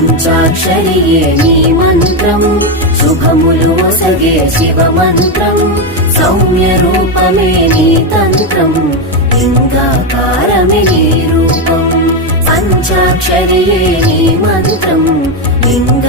పంచాక్షరియే నీ మంత్రం శుభములు ఒసగే శివ మంత్రం సౌమ్య రూపమే నీ తంత్రం లింగాకారమే నీ రూపం పంచాక్షరియే నీ మంత్రం లింగ